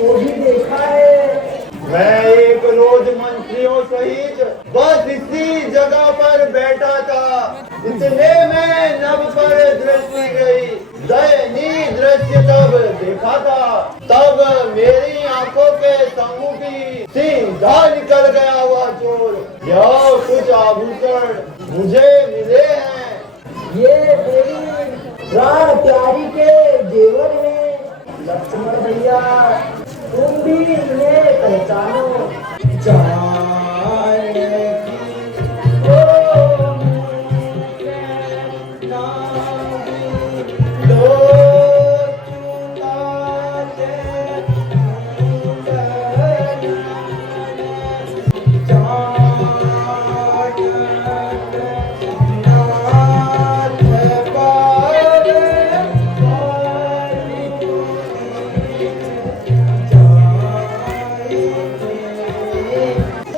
को भी देखा है। मैं एक रोज मंत्रियों सहित बस इसी जगह पर बैठा था, इतने में नभ पर दृष्टि गई। दयनीय दृश्य तब देखा था, तब मेरी आंखों के सम्मुखी सीधा निकल गया वह चोर। यह कुछ आभूषण मुझे मिले हैं। ये मेरी प्राण प्यारी के जेवर हैं। लक्ष्मण भैया, तुम भी इन्हें पहचानो।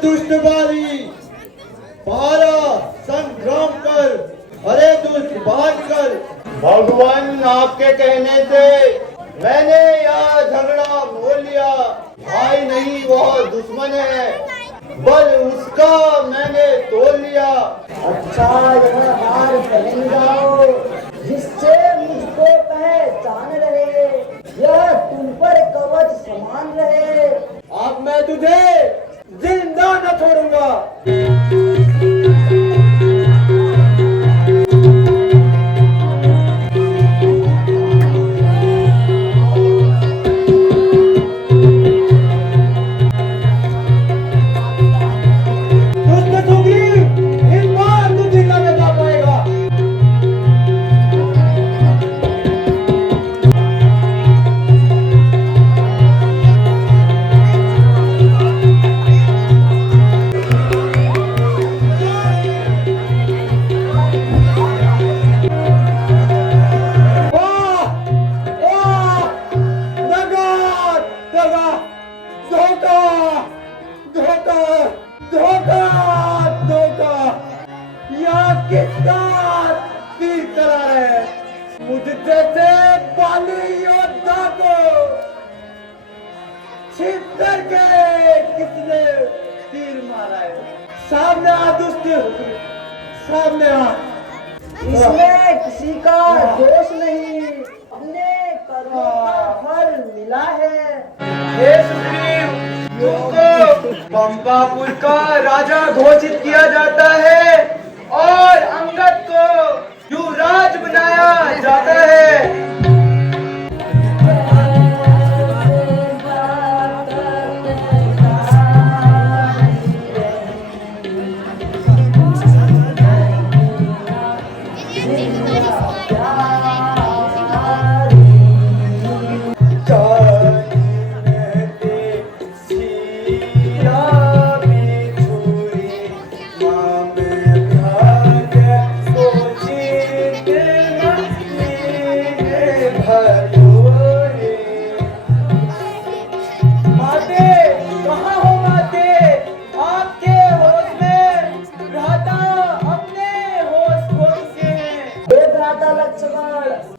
दुष्टवादी पारा संग्राम कर, अरे दुष्ट बाहर कर। भगवान आपके कहने से मैंने यह झगड़ा मोल लिया। भाई नहीं, वह दुश्मन है, बल उसका मैंने तोल लिया। अच्छा, यह हार पहन जाओ जिससे मुझको पहचान रहे, यह तुम पर कवच समान रहे। अब मैं तुझे जिंदा न छोड़ूंगा। किसका तीर चला है मुझ जैसे बाली योद्धा को छिप करके किसने तीर मारा है? सामने आ दुष्ट, सामने आ। इसमें किसी का दोष नहीं, अपने कर्मों का फल मिला है। हे सुग्रीव, तुमको पंपापुर का राजा घोषित किया जाता है और अंगद को युवराज बनाया जाता है।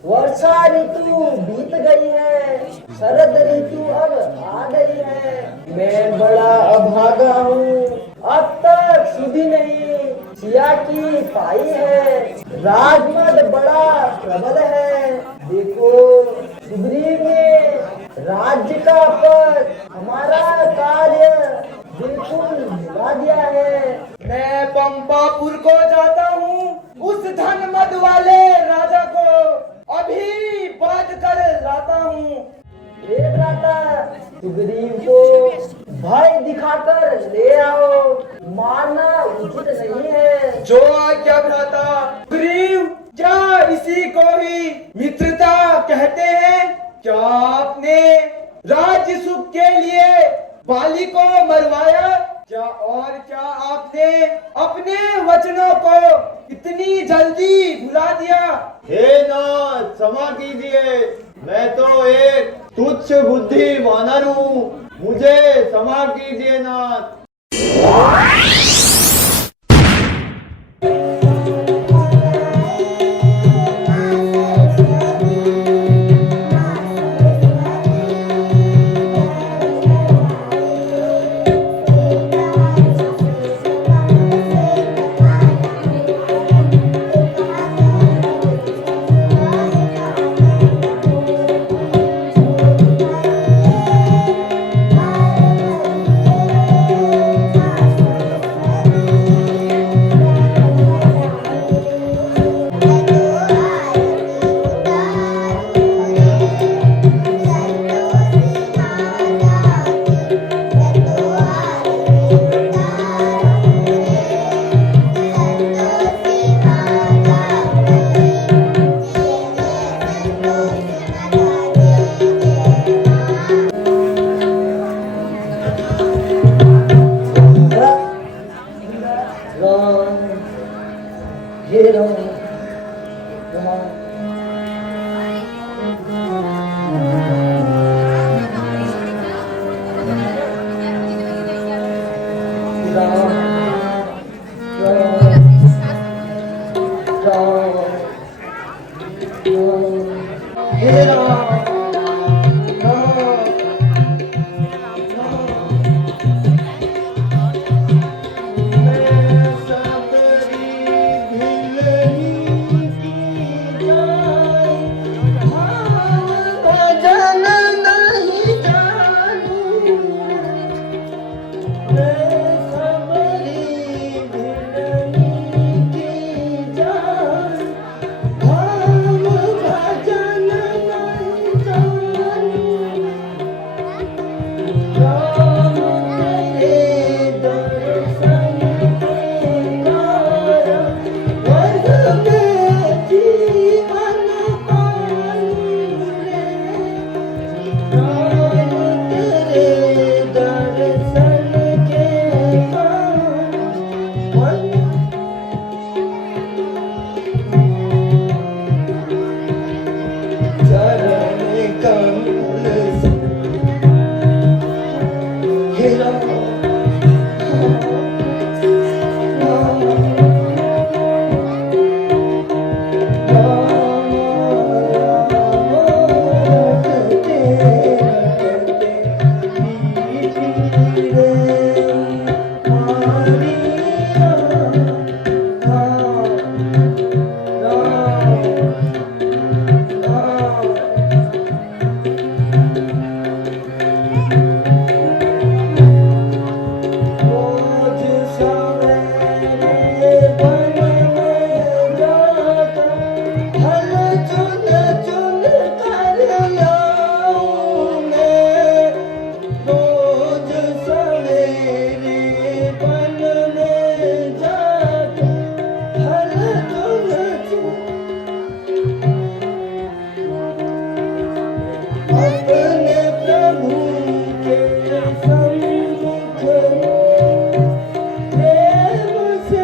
वर्षा ऋतु बीत गई है, शरद ऋतु अब आ गई है। मैं बड़ा अभागा हूँ, अब तक सुधी नहीं सिया की पाई है। राजमद बड़ा प्रबल है, देखो सुग्रीव ने राज्य का पद हमारा कार्य बिल्कुल मिला दिया है। मैं पंपापुर को जाता हूँ, उस धन मद वाले राजा को अभी बात कर लाता हूँ। सुग्रीव को भय दिखाकर ले आओ, मारना उचित नहीं है। जो आज्ञा भ्राता। सुग्रीव, क्या इसी को ही मित्रता कहते हैं? क्या आपने राज्य सुख के लिए बाली को मरवाया? क्या आपने अपने वचनों को इतनी जल्दी भुला दिया? हे नाथ, क्षमा कीजिए, मैं तो एक तुच्छ बुद्धि वानर हूँ, मुझे क्षमा कीजिए नाथ। सम्मुख प्रेम से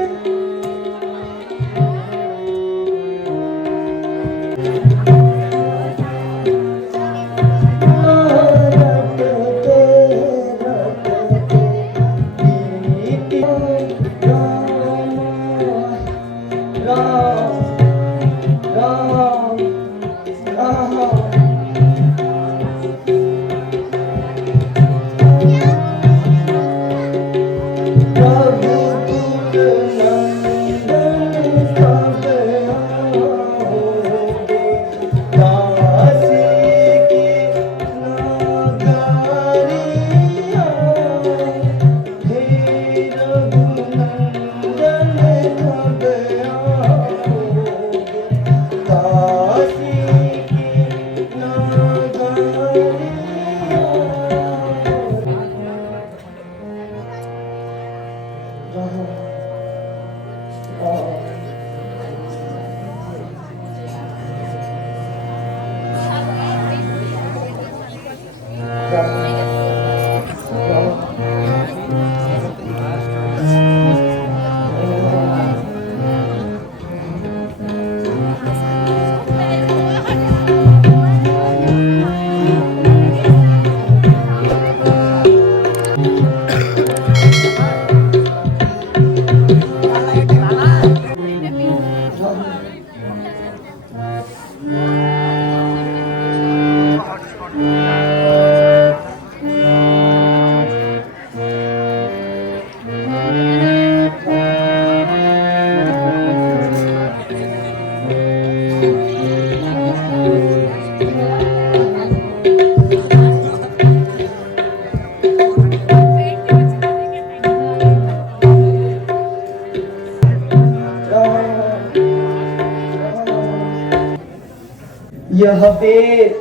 यह पेड़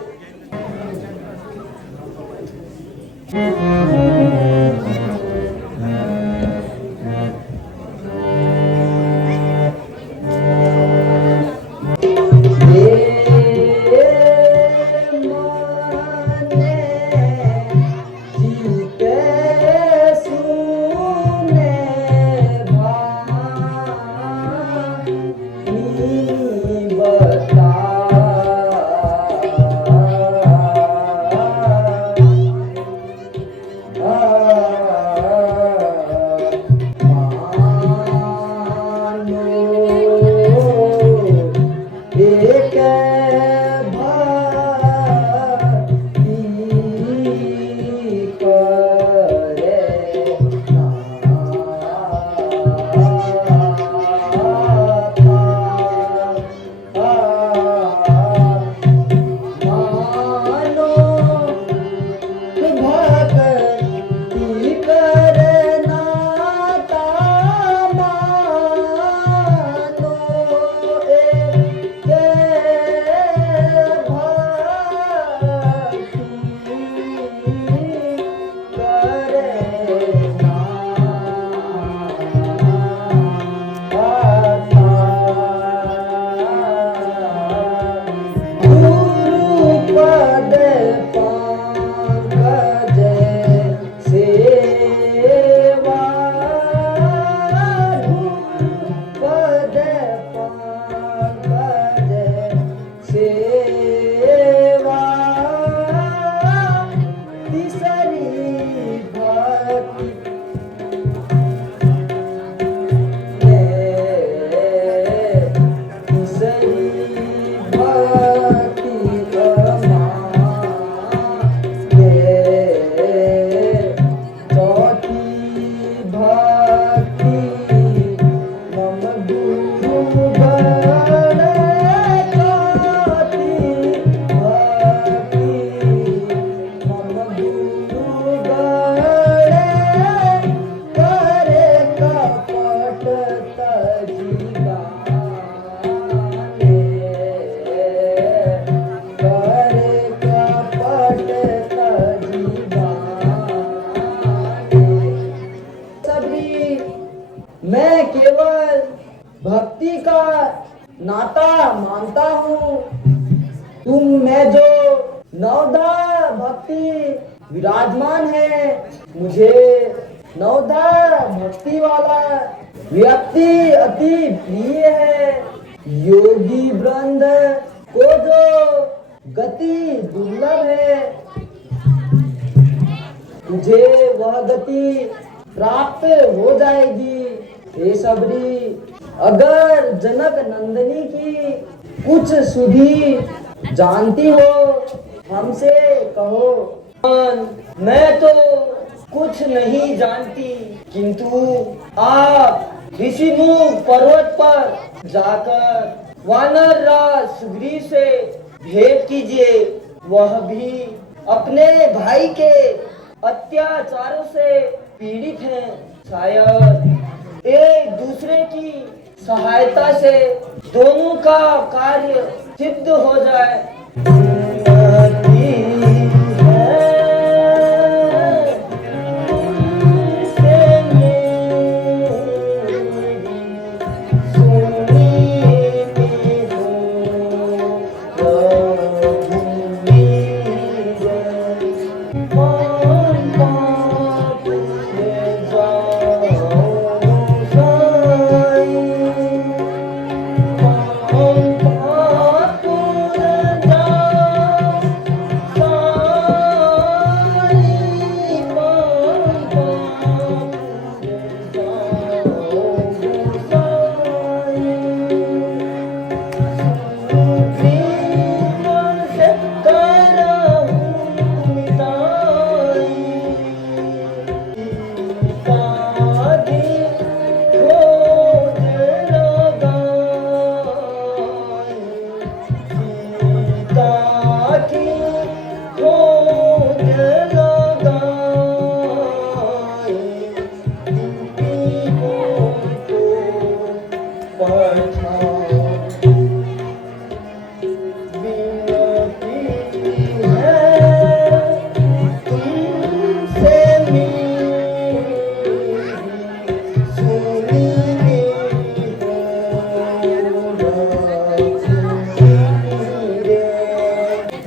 मैं केवल भक्ति का नाता मानता हूँ। तुम में जो नवधा भक्ति विराजमान है। मुझे नवधा भक्ति वाला व्यक्ति अति प्रिय है। योगी वृंद को जो गति दुर्लभ है, तुझे वह गति प्राप्त हो जाएगी। हे सबरी, अगर जनक नंदिनी की कुछ सुधि जानती हो, हमसे कहो। मैं तो कुछ नहीं जानती, किंतु आप ऋषिमुख पर्वत पर जाकर वानर राज सुग्रीव से भेंट कीजिए। वह भी अपने भाई के अत्याचारों से पीड़ित हैं। शायद एक दूसरे की सहायता से दोनों का कार्य सिद्ध हो जाए।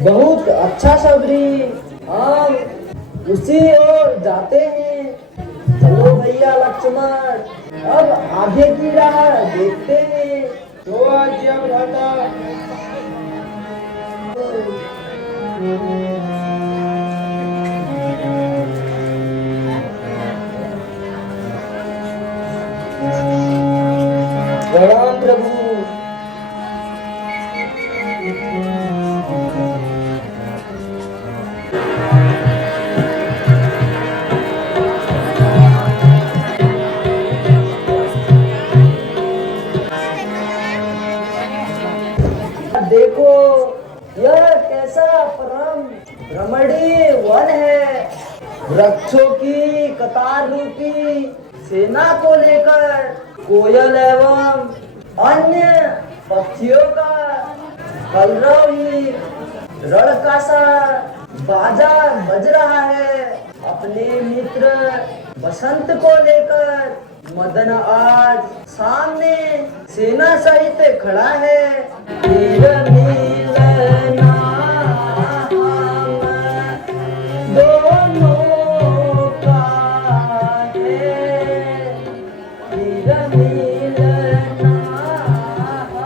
बहुत अच्छा सबरी, हम उसी ओर जाते हैं। चलो भैया लक्ष्मण, अब आगे की राह देखते हैं। तो आज्ञा भ्राता। प्रणाम प्रभु। देखो, यह कैसा परम रमणीय वन है। वृक्षों की कतार रूपी सेना को लेकर कोयल एवं अन्य पक्षियों का कलरव ही रण का सा बाजा बज रहा है। अपने मित्र बसंत को लेकर मदन आज सामने सेना सहित खड़ा है। मिलना हम दोनों का है, मिलना हम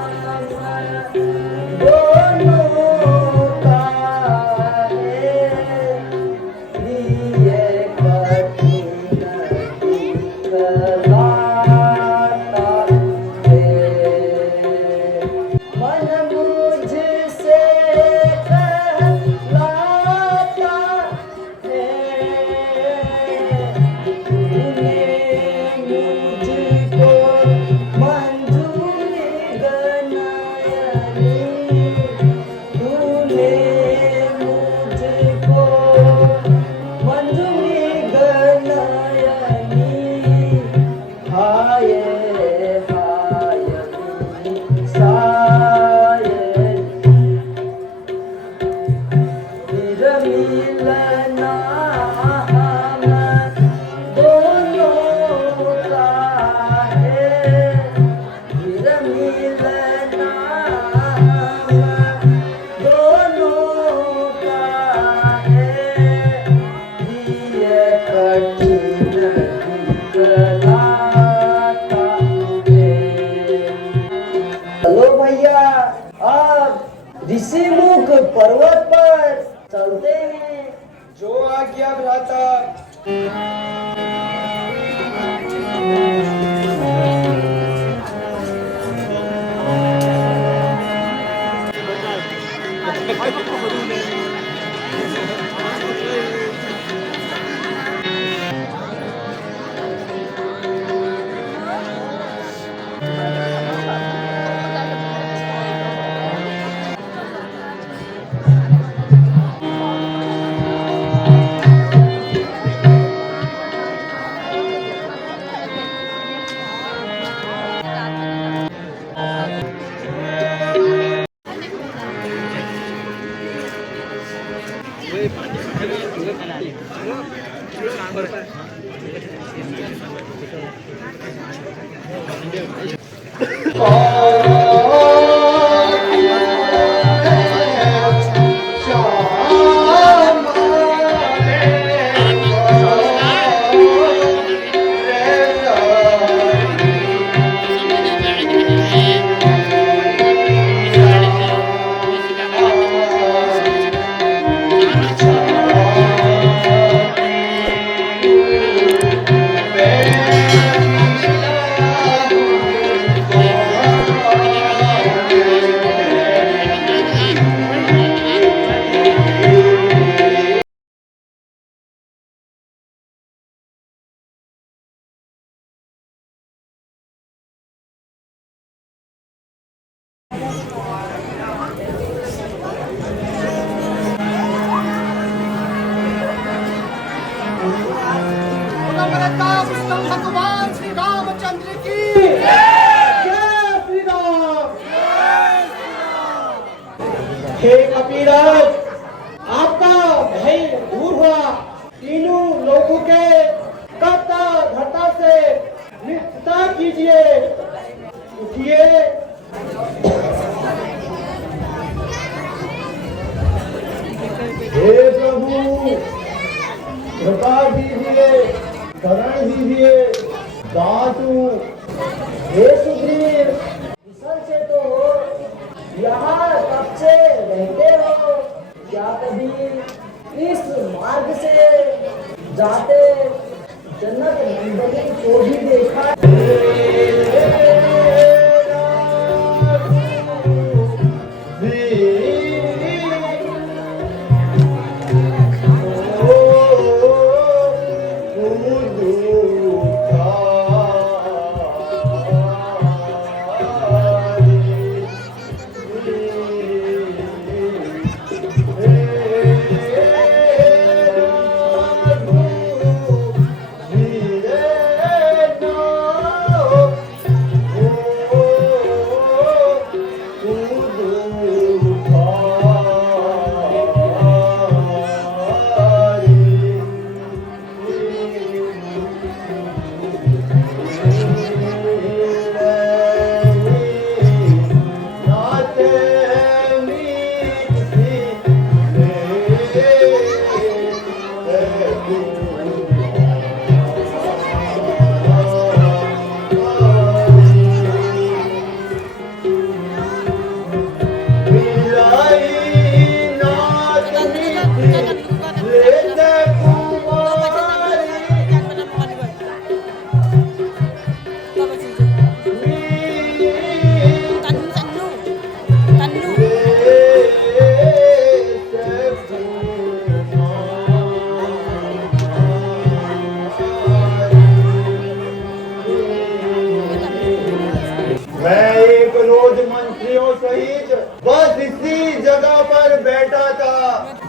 दोनों का है। प्रिय कठिन दिखलाता है, मन मुझसे क्षमा किया भ्राता। भगवान श्री रामचंद्र की जय श्री राम। हे कपीराज, आपका भय दूर हुआ। तीनों लोगों के कर्ता धर्ता से मुक्तता कीजिए। उठिए। हे प्रभु, कृपा दीजिए, शरण दीजिए, दातु। हे सुग्रीव, विसल से तो हो, यहाँ कब से रहते हो? क्या कभी इस मार्ग से जाते जन्नत मंडली को भी देखा? मैं एक रोज मंत्रियों सहित बस इसी जगह पर बैठा था।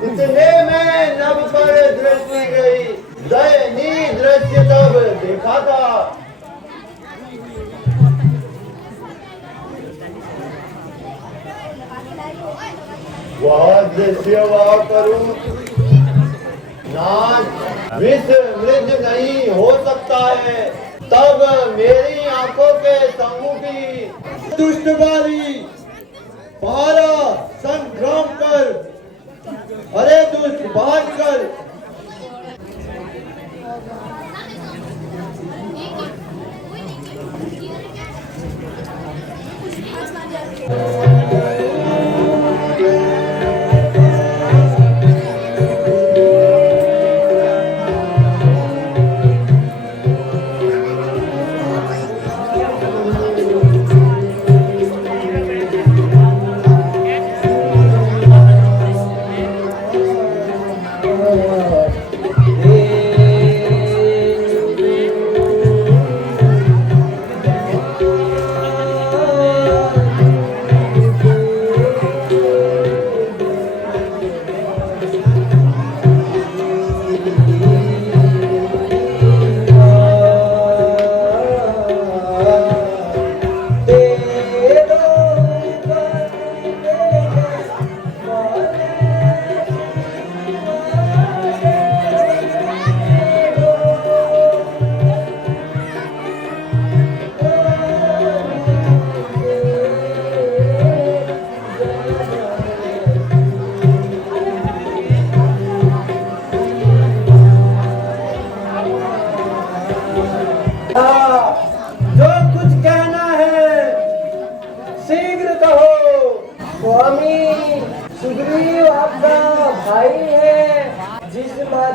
इतने में नभ पर दृष्टि गई। दयनीय दृश्य तब देखा था। वह दृश्य वह करूं नाच विष मृज नहीं हो सकता है। तब मेरी आंखों के सम्मुखी दुष्टबारी पारा संग्राम कर, अरे दुष्ट बात कर।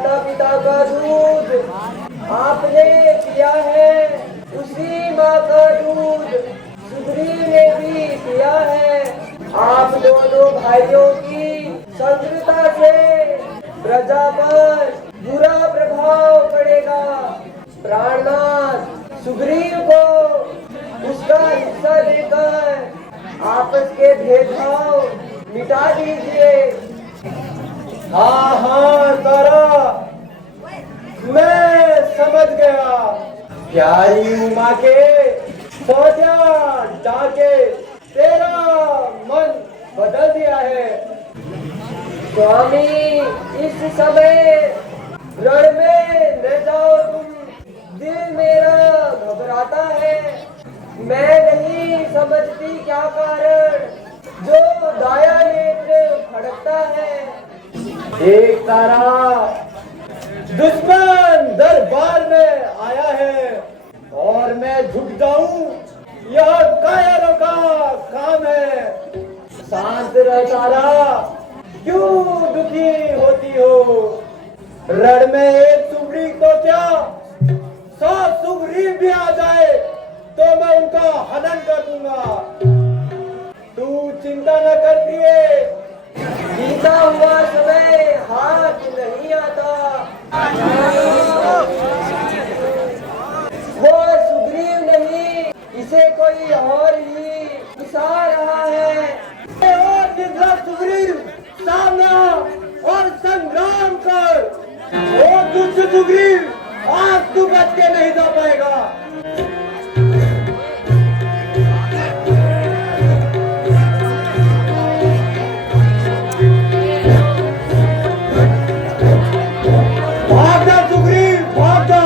माता पिता का दूध आपने पिया है, उसी माँ का दूध सुग्रीव ने भी पिया है। आप दोनों भाइयों की शत्रुता से प्रजा पर बुरा प्रभाव पड़ेगा। प्राणनाथ सुग्रीव को उसका हिस्सा देकर आपस के भेदभाव मिटा दीजिए। हाँ हाँ तारा, मैं समझ गया। प्यारी उमा के सोचा जाके तेरा मन बदल दिया है। स्वामी इस समय रण में न जाओ तुम, दिल मेरा घबराता है। मैं नहीं समझती क्या कारण जो दाया नेत्र फड़कता है। एक तारा, दुश्मन दरबार में आया है और मैं झुक जाऊं, यह कायरों का काम है। शांत रह तारा, क्यों दुखी होती हो? रण में एक सुग्रीव तो क्या 100 सुग्रीव भी आ जाए तो मैं उनका हनन कर दूंगा। तू चिंता न करती है। बीता हुआ समय हाथ नहीं आता। वो सुग्रीव नहीं, इसे कोई और ही उसा रहा है। और जितना सुग्रीव सामना और संग्राम कर, वो दुष्ट सुग्रीव आज तू बच के नहीं जा पाएगा। भाग जा सुग्रीव, भाग जा।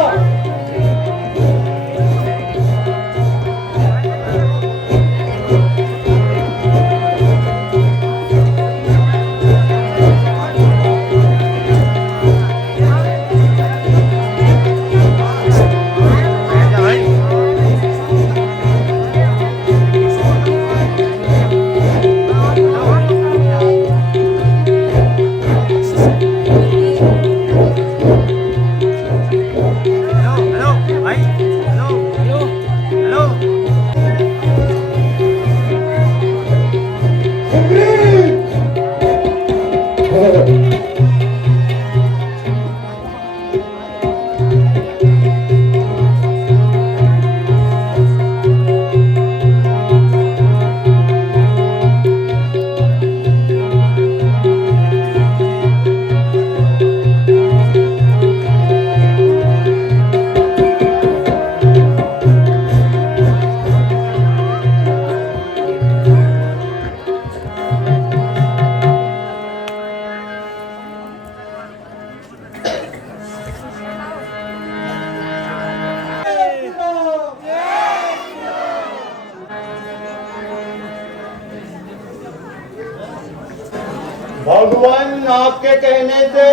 भगवान आपके कहने से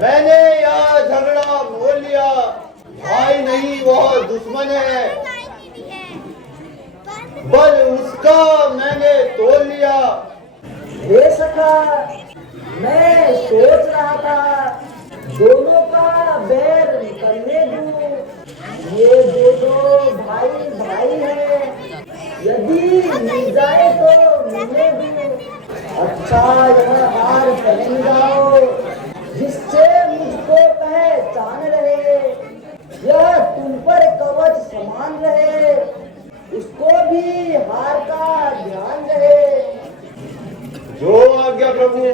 मैंने यह झगड़ा मोल लिया। भाई नहीं, वह दुश्मन है। बल उसका मैंने तोड़ लिया। हे सखा, मैं सोच रहा था दोनों का बैर निकलने दूं। ये दोनों भाई भाई हैं, यदि मिल जाए तो मिलने दूं। अच्छा यह हार पहन जाओ जिससे मुझको पहचान रहे, यह तुम पर कवच समान रहे, उसको भी हार का ध्यान रहे। जो आज्ञा प्रभु।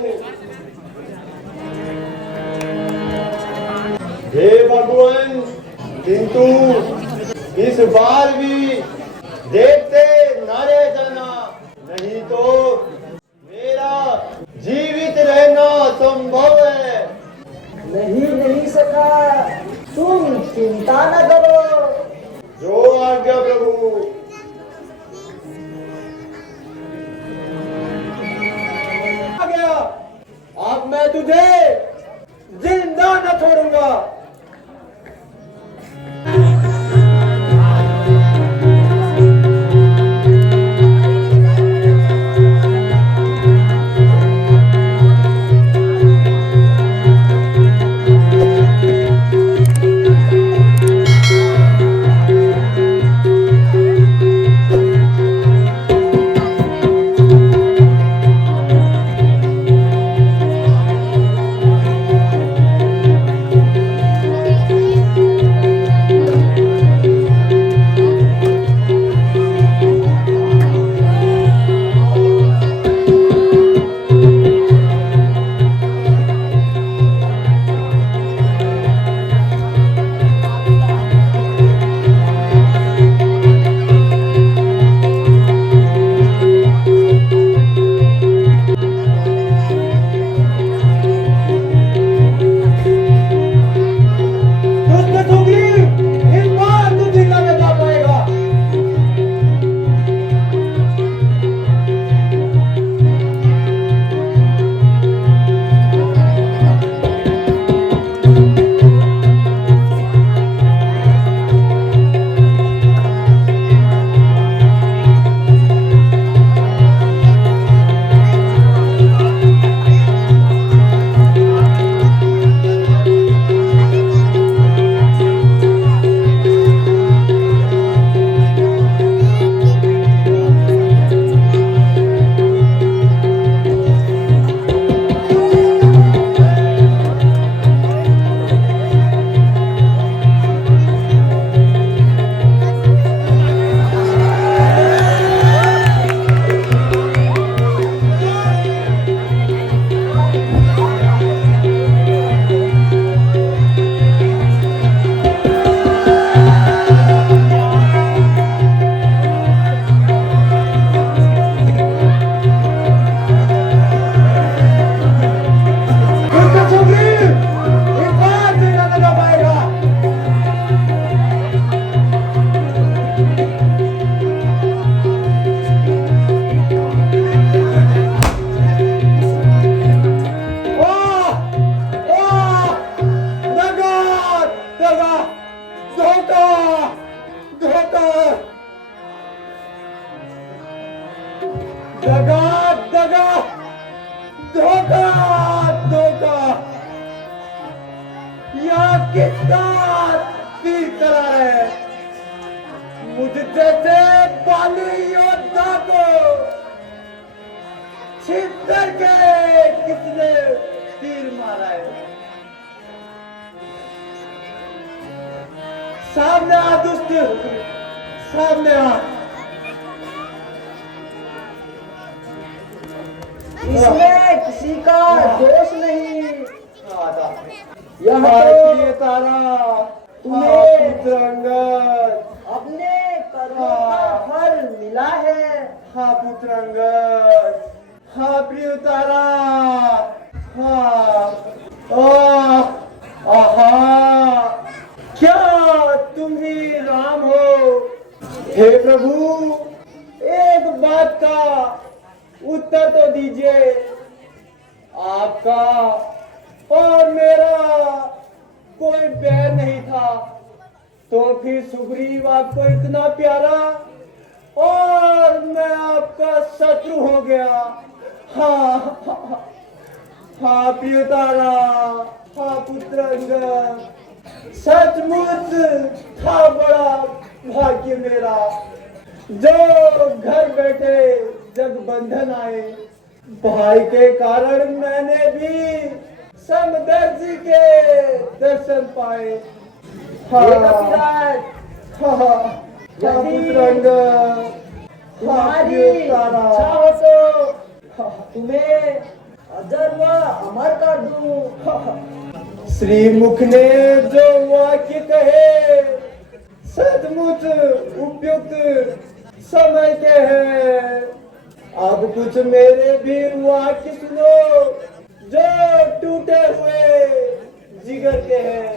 हे भगवान, किंतु इस बार भी देखते न रह जाना, नहीं तो मेरा जीवित रहना संभव है। नहीं नहीं सका, तुम चिंता न करो। जो आज्ञा प्रभु। आ गया, अब मैं तुझे जिंदा न छोड़ूंगा। यह किसका तीर चला रहे? मुझ जैसे बाली योद्धा को छिप करके किसने तीर मारा है? सामने आ दुष्ट, सामने आ। इसमें किसी का दोष नहीं। यह भारतीय तो तारा तुम्हें पुत्रंगद, अपने कर्मों का फल मिला है। हाँ पुत्रंगद, हाँ प्रिय तारा, हाँ आहा, क्या तुम ही राम हो? हे प्रभु, एक बात का उत्तर तो दीजिए। आपका और मेरा कोई बैर नहीं था, तो फिर सुग्रीव आपको इतना प्यारा और मैं आपका शत्रु हो गया। हाँ हाँ प्रिय तारा, हाँ पुत्रंगद, सचमुच था बड़ा भाग्य मेरा जो घर बैठे जग बंधन आए। भाई के कारण मैंने भी समदर्शी के दर्शन पाए। हाँ कपिराज, हाँ हाँ पुत्रंगद, तुम्हारी इच्छा हो तो तुम्हें अजर व अमर कर दूं। श्री मुख ने जो वाक्य कहे सचमुच उपयुक्त समय के हैं। अब कुछ मेरे भी वाक्य सुनो जो टूटे हुए जिगर के हैं।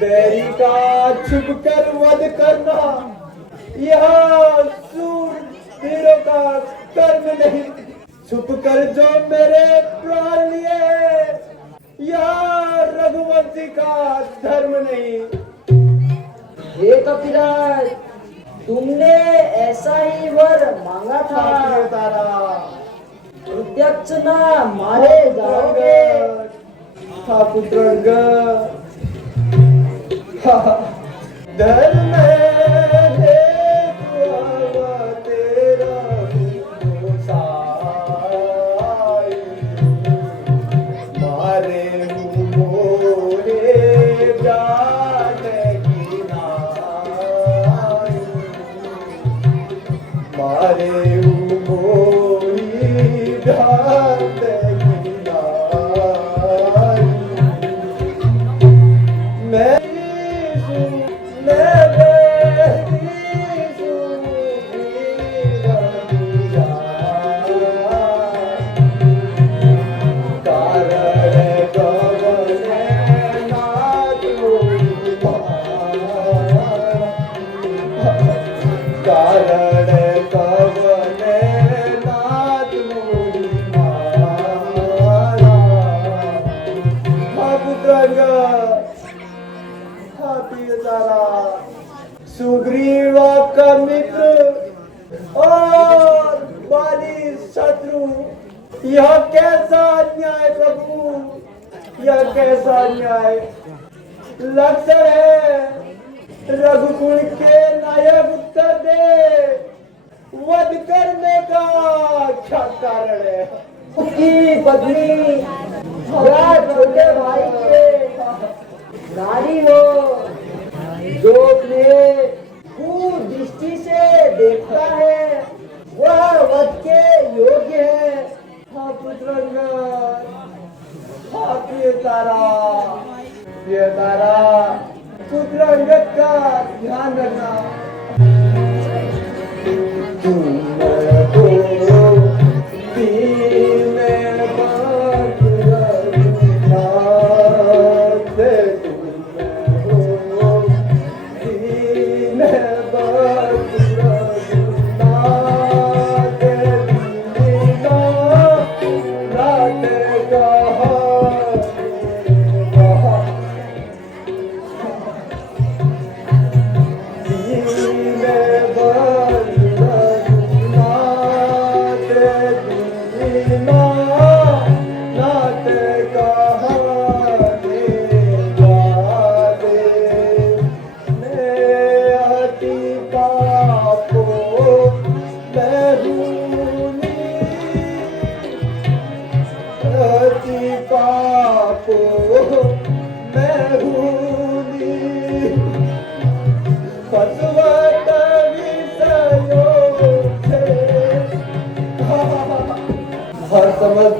बैरी का छुप कर वध करना यह शूरवीरों का कर्म नहीं। छुप कर जो मेरे प्राण लिए यह रघुवंशी का धर्म नहीं। हे कपिराज, तुमने ऐसा ही वर मांगा था। तारा प्रत्यक्ष ना मारे जाओगे। हाँ पुत्रंगद, धर्म तेरा मारे मोरे जान की नाई, मारे मोरी जान की नाई। मैं सुग्रीव आपका मित्र और बाली शत्रु, यह कैसा अन्याय प्रभु, यह कैसा अन्याय। लक्षण है रघुकुल के नायक उत्तर दे, वध करने का क्या कारण है? उसकी पत्नी या छोटे भाई के नारी हो जो अपने कुदृष्टि से देखता है वह वध के योग्य है। हाँ पुत्रंगद, हाँ प्रिय तारा, पुत्रंगद का ध्यान रखना।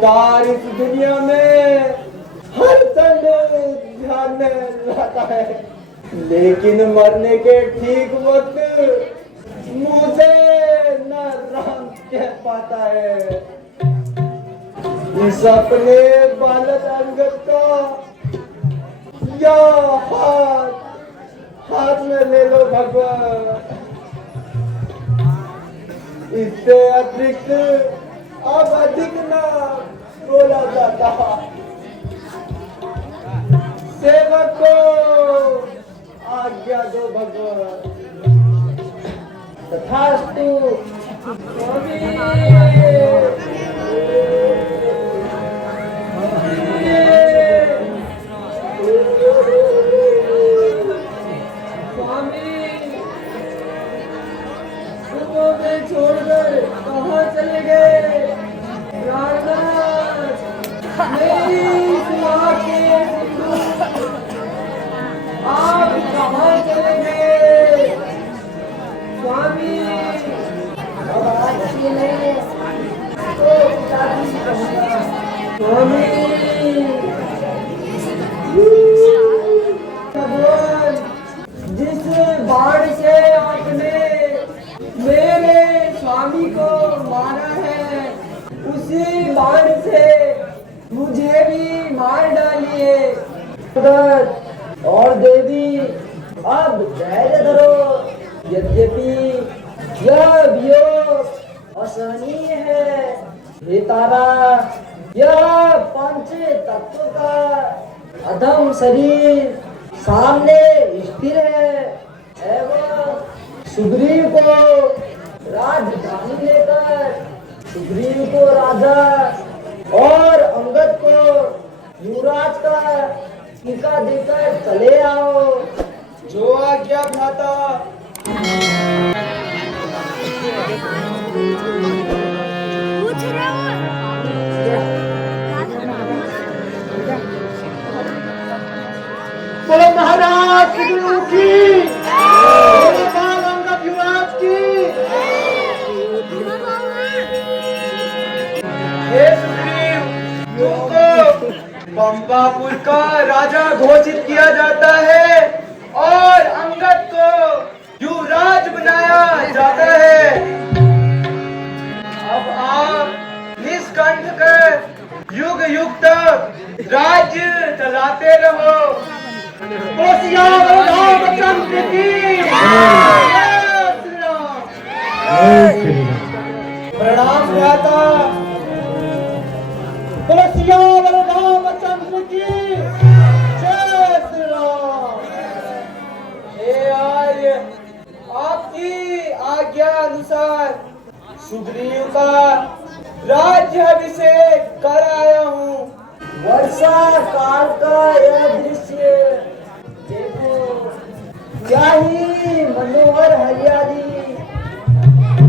अवतार इस दुनिया में हर क्षण ध्यान में लाता है, लेकिन मरने के ठीक वक्त मुंह से न राम कह पाता है। इस अपने बालक अंगद का या हाथ में ले लो भगवान। इससे अतिरिक्त अब अधिक न बोला जाता। सेवक को आज्ञा दो भगवान। तथास्तु। छोड़कर कहाँ चले गए? मेरी सुहा के आप कहाँ चले गए? स्वामी अब आज के लिए तो पिताजी कहूँगा। स्वामी भगवान, जिस बाण से आपने मेरे स्वामी को मारा है, उसी बाण से मुझे भी मार डालिए। और देवी अब धैर्य धरो। यद्यपि यह वियोग असहनीय है, हे तारा, यह पंच तत्व का अधम शरीर सामने स्थिर है एवं सुग्रीव को राजधानी लेकर सुग्रीव को राजा और अंगद को युवराज का टीका देकर चले आओ। जो आज्ञा भ्राता। बोलो महाराज सुग्रीव की, बोलो बाल अंगद युवराज की। हे सुग्रीव, तुमको पंपापुर का राजा घोषित किया जाता है और अंगद को युवराज बनाया जाता है। अब आप निष्कंठ कर युग युग तक राज्य चलाते रहो। रामचंद्र की प्रणाम भ्राता। रामचंद्र की जय श्री राम। हे आर्य, आपकी आज्ञा अनुसार सुग्रीव का राज्याभिषेक कर आया हूँ। वर्षा काल का यह दृश्य देखो, क्या ही मनोहर हरियाली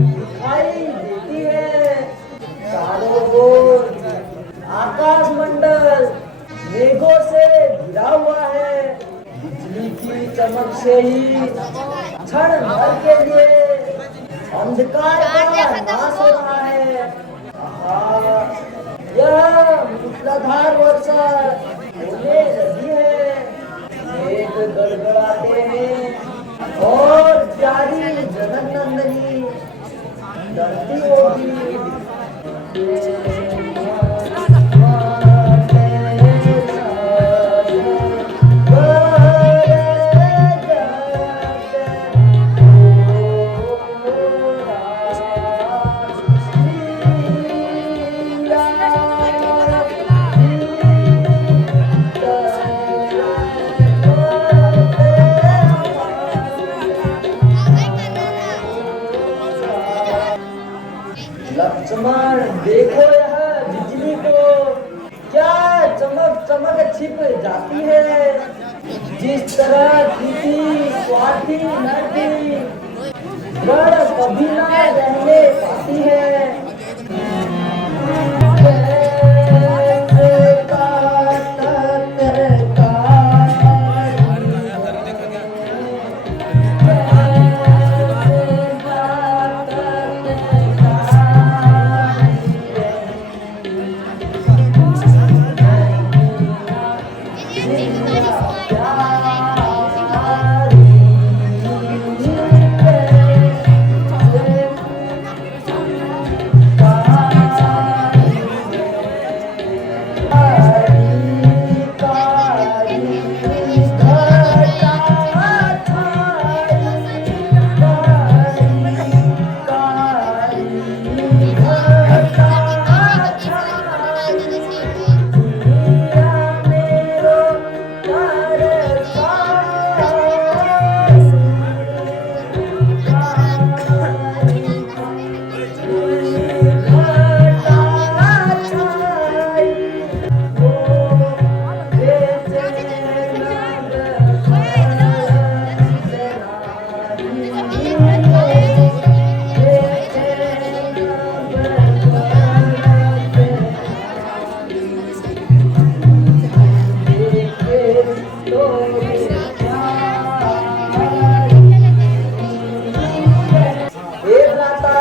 दिखाई देती है। चारों ओर आकाश मंडल मेघों से घिरा हुआ है। बिजली की चमक से ही क्षण भर के लिए अंधकार का नाश हो रहा है। आहा, यह मूसलाधार वर्षा होने लगी है। मेघ गड़गड़ाते हैं और प्यारी जनक नंदनी डरती होगी। लक्ष्मण देखो, यह बिजली को क्या चमक चमक छिप जाती है। जिस तरह किसी स्वार्थी नदी गढ़ कभी न रहने पाती है। हे भ्राता,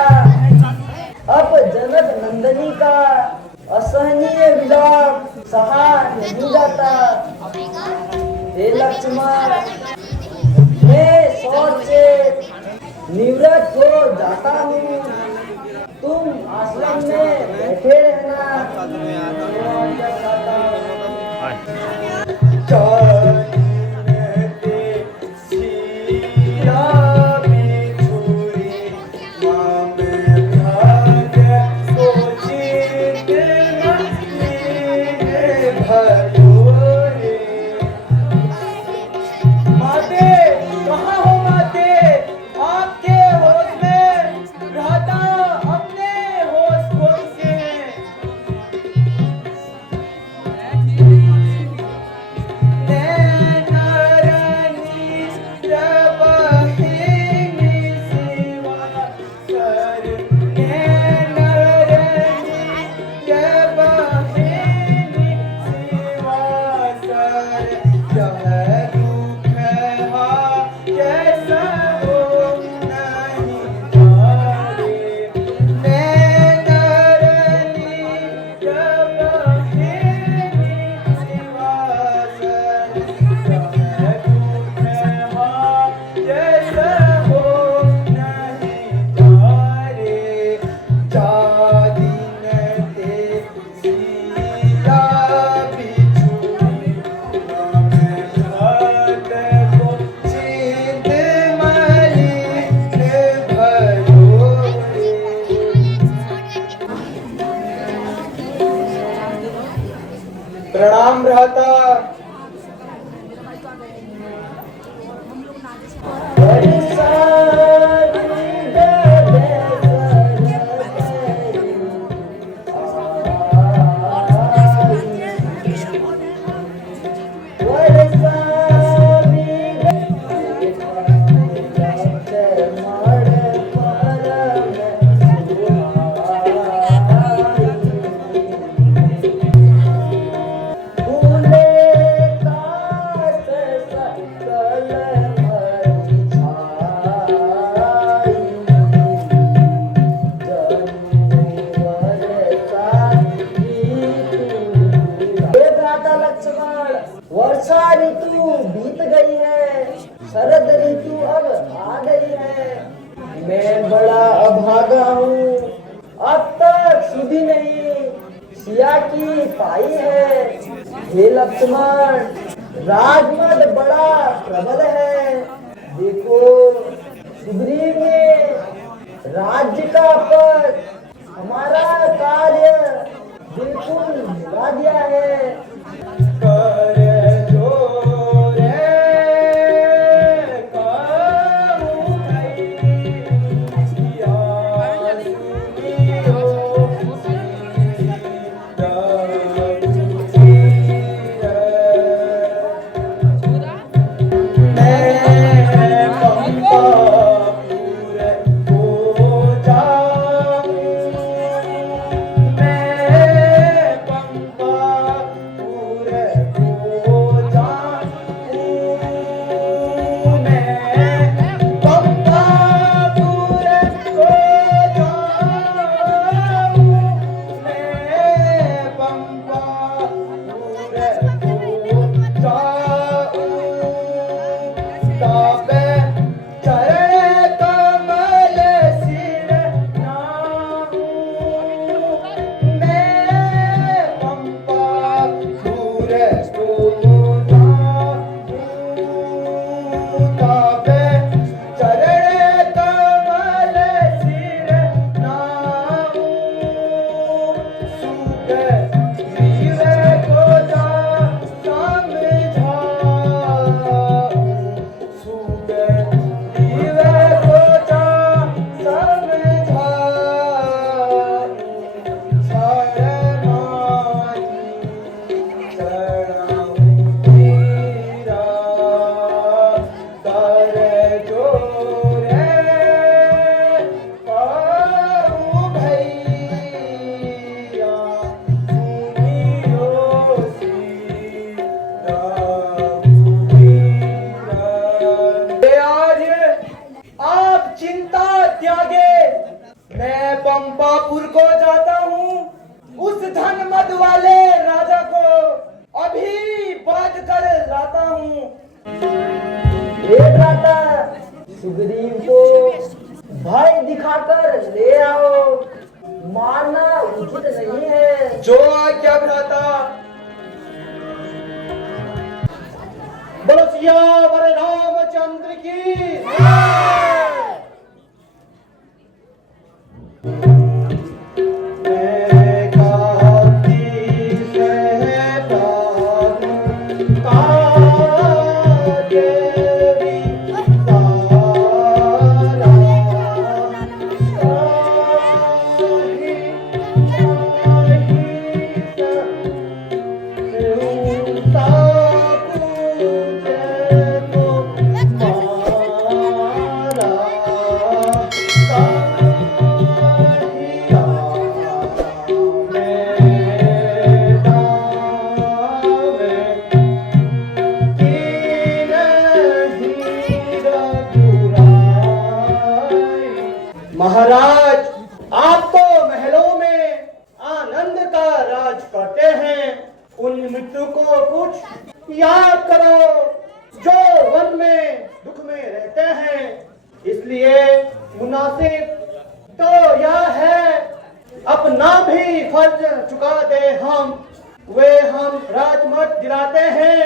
अब जनक नंदनी का असहनीय विलाप सहा नहीं जाता। हे लक्ष्मण, मैं शौच से निवृत्त हो जाता हूँ, तुम आश्रम में बैठे रहना। माते, कहाँ हो माते? आपके होश में रहता अपने होश खो चुके हैं। नैनारनी प्रवाहिनी सिवा कर, नैनारनी प्रवाहिनी सिवा कर, यह दुख हा कैसा हो नहीं तारे। नैनारनी प्रवाहिनी सिवा कर, यह दुख हा कैसा हो नहीं तारे। जा दिन ते सिया बिछुई, घाट को चित मलिन भयो रे। प्रणाम भ्राता। वर्षा ऋतु बीत गई है, शरद ऋतु अब आ गई है। मैं बड़ा अभागा हूँ, अब तक सुधी नहीं सिया की पाई है। हे लक्ष्मण, राजमद बड़ा प्रबल है। देखो, सुग्रीव ने राज्य का पद हमारा कार्य बिल्कुल मिला दिया है। कर जोरे कहूँ नहीं, सिया सुनी हो सीता मैं पंपापुर हो जाऊँ, मैं पंपापुर देर रात सुग्रीव को भय दिखाकर ले आओ, मारना उचित नहीं है। जो आज्ञा भ्राता। बोलो सियावर रामचंद्र की। महाराज, आप तो महलों में आनंद का राज करते हैं। उन मित्रों को कुछ याद करो जो वन में दुख में रहते हैं। इसलिए मुनासिब तो यह है अपना भी फर्ज चुका दे हम। वे हम राजमट दिलाते हैं,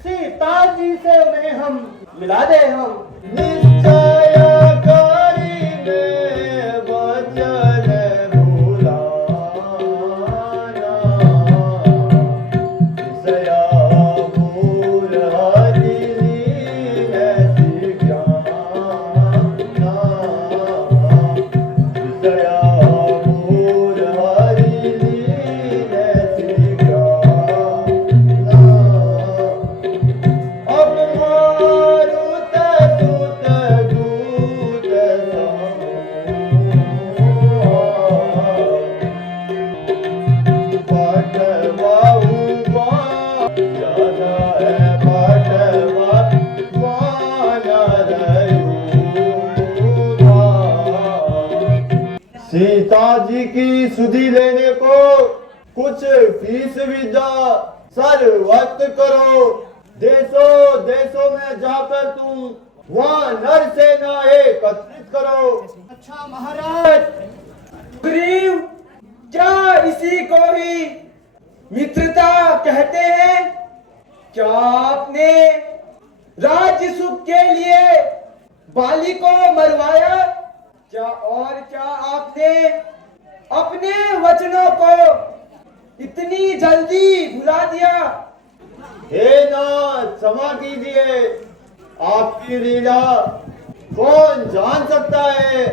सीता जी से उन्हें हम मिला दे हम। सीता जी की सुधि लेने को कुछ फीस विदा सर्वत करो। देशों देशों में जाकर तुम वहाँ नर सेना एकत्रित करो। अच्छा महाराज। सुग्रीव, क्या इसी को ही मित्रता कहते हैं? क्या आपने राज्य सुख के लिए बाली को मरवाया? क्या आपने अपने वचनों को इतनी जल्दी भुला दिया? हे नाथ, क्षमा कीजिए। आपकी लीला कौन जान सकता है।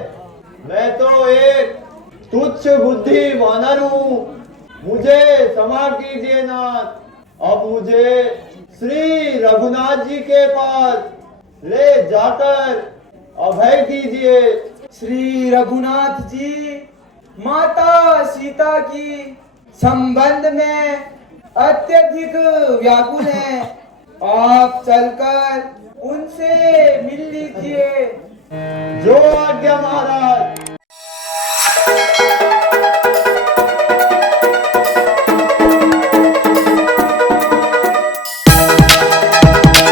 मैं तो एक तुच्छ बुद्धि वानर हूँ। मुझे क्षमा कीजिए नाथ। अब मुझे श्री रघुनाथ जी के पास ले जाकर अभय दीजिए। श्री रघुनाथ जी माता सीता की संबंध में अत्यधिक व्याकुल हैं। आप चलकर उनसे मिल लीजिए। जो आज्ञा महाराज।